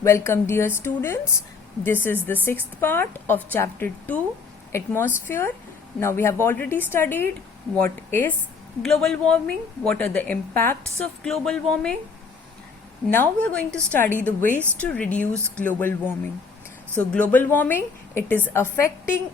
Welcome, dear students. This is the sixth part of chapter 2, Atmosphere. Now we have already studied what is global warming, what are the impacts of global warming. Now we are going to study the ways to reduce global warming. So global warming, it is affecting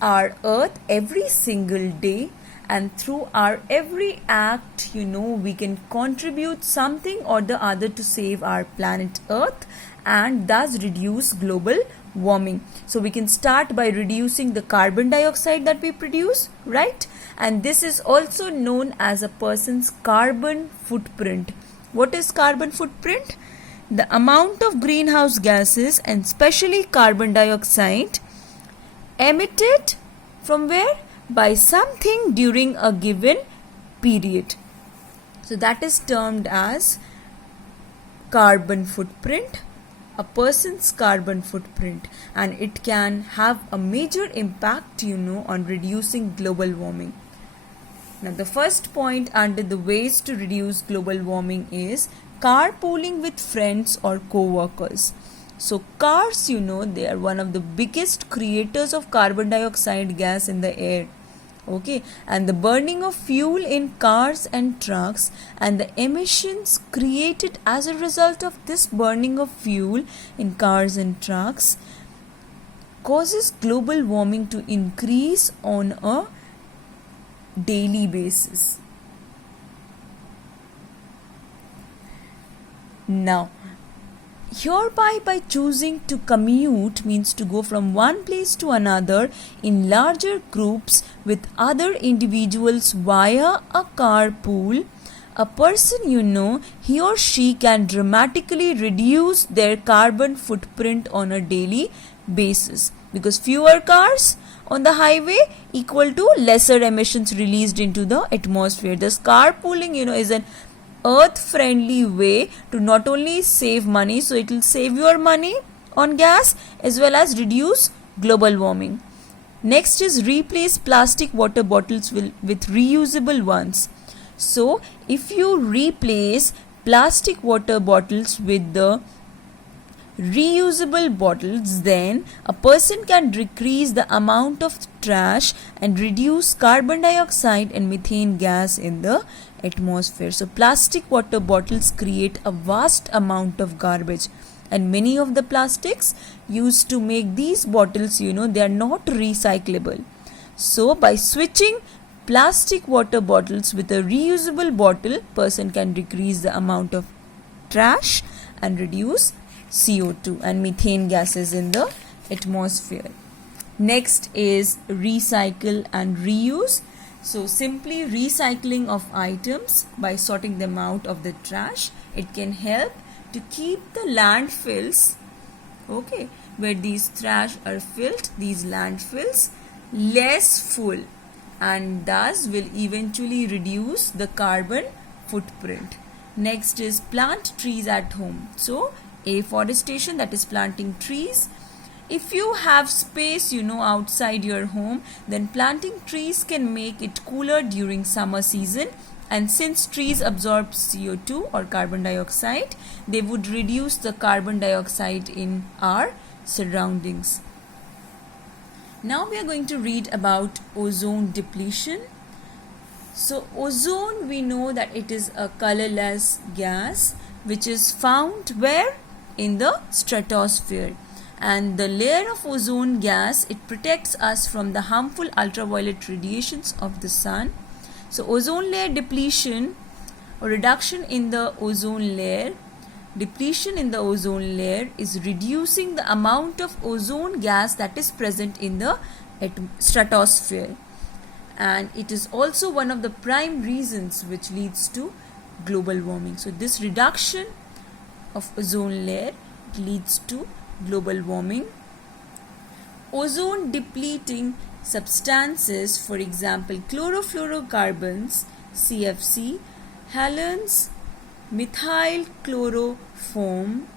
our earth every single day, and through our every act, we can contribute something or the other to save our planet earth and thus reduce global warming. So we can start by reducing the carbon dioxide that we produce, right? And this is also known as a person's carbon footprint. What is carbon footprint? The amount of greenhouse gases and especially carbon dioxide emitted from where? By something during a given period. So that is termed as carbon footprint, a person's carbon footprint, and it can have a major impact, on reducing global warming. Now the first point under the ways to reduce global warming is carpooling with friends or co-workers. So cars, they are one of the biggest creators of carbon dioxide gas in the air. Okay, and the burning of fuel in cars and trucks and the emissions created as a result of this burning of fuel in cars and trucks causes global warming to increase on a daily basis. Now, hereby by choosing to commute means to go from one place to another in larger groups with other individuals via a carpool, a person, he or she can dramatically reduce their carbon footprint on a daily basis, because fewer cars on the highway equal to lesser emissions released into the atmosphere. This carpooling, is an earth-friendly way to not only save money, so it will save your money on gas as well as reduce global warming. Next is replace plastic water bottles with reusable ones. So if you replace plastic water bottles with the reusable bottles, then a person can decrease the amount of trash and reduce carbon dioxide and methane gas in the atmosphere. So plastic water bottles create a vast amount of garbage, and many of the plastics used to make these bottles, they are not recyclable. So by switching plastic water bottles with a reusable bottle, person can decrease the amount of trash and reduce CO2 and methane gases in the atmosphere. Next is recycle and reuse. So simply recycling of items by sorting them out of the trash, it can help to keep the landfills, where these trash are filled, these landfills less full, and thus will eventually reduce the carbon footprint. Next is plant trees at home. So afforestation, that is planting trees. If you have space, outside your home, then planting trees can make it cooler during summer season. And since trees absorb CO2 or carbon dioxide, they would reduce the carbon dioxide in our surroundings. Now we are going to read about ozone depletion. So ozone, we know that it is a colorless gas which is found where? In the stratosphere. And the layer of ozone gas, it protects us from the harmful ultraviolet radiations of the sun. So ozone layer depletion or reduction in the ozone layer, depletion in the ozone layer is reducing the amount of ozone gas that is present in the stratosphere. And it is also one of the prime reasons which leads to global warming. So this reduction of ozone layer leads to global warming. Ozone depleting substances, for example chlorofluorocarbons, CFC, halogens, methyl chloroform,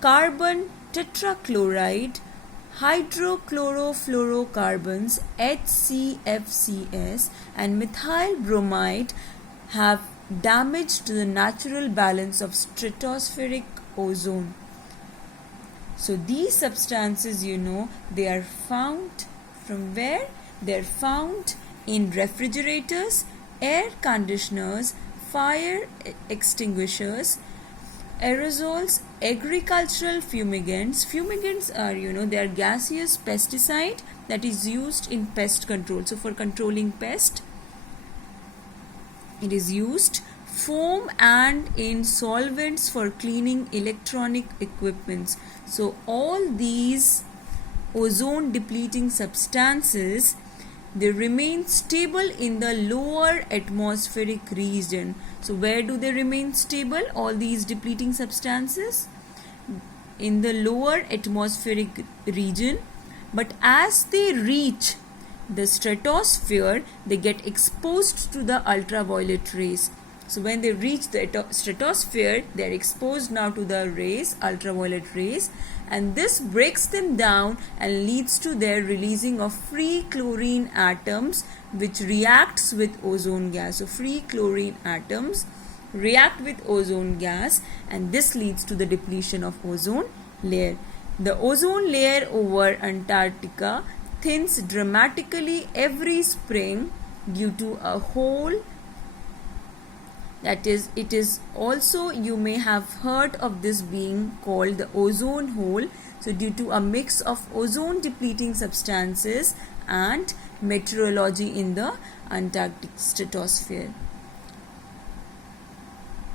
carbon tetrachloride, hydrochlorofluorocarbons, HCFCs, and methyl bromide have damaged the natural balance of stratospheric ozone. So these substances, they are found from where? They are found in refrigerators, air conditioners, fire extinguishers, aerosols, agricultural fumigants. Fumigants are, they are gaseous pesticide that is used in pest control. So for controlling pest, it is used. Foam and in solvents for cleaning electronic equipments. So all these ozone depleting substances, they remain stable in the lower atmospheric region. So where do they remain stable? All these depleting substances in the lower atmospheric region. But as they reach the stratosphere, they get exposed to the ultraviolet rays. So when they reach the stratosphere, they are exposed now to the rays, ultraviolet rays, and this breaks them down and leads to their releasing of free chlorine atoms, which reacts with ozone gas. So free chlorine atoms react with ozone gas, and this leads to the depletion of ozone layer. The ozone layer over Antarctica thins dramatically every spring due to a hole. That is, it is also, you may have heard of this being called the ozone hole. So due to a mix of ozone depleting substances and meteorology in the Antarctic stratosphere.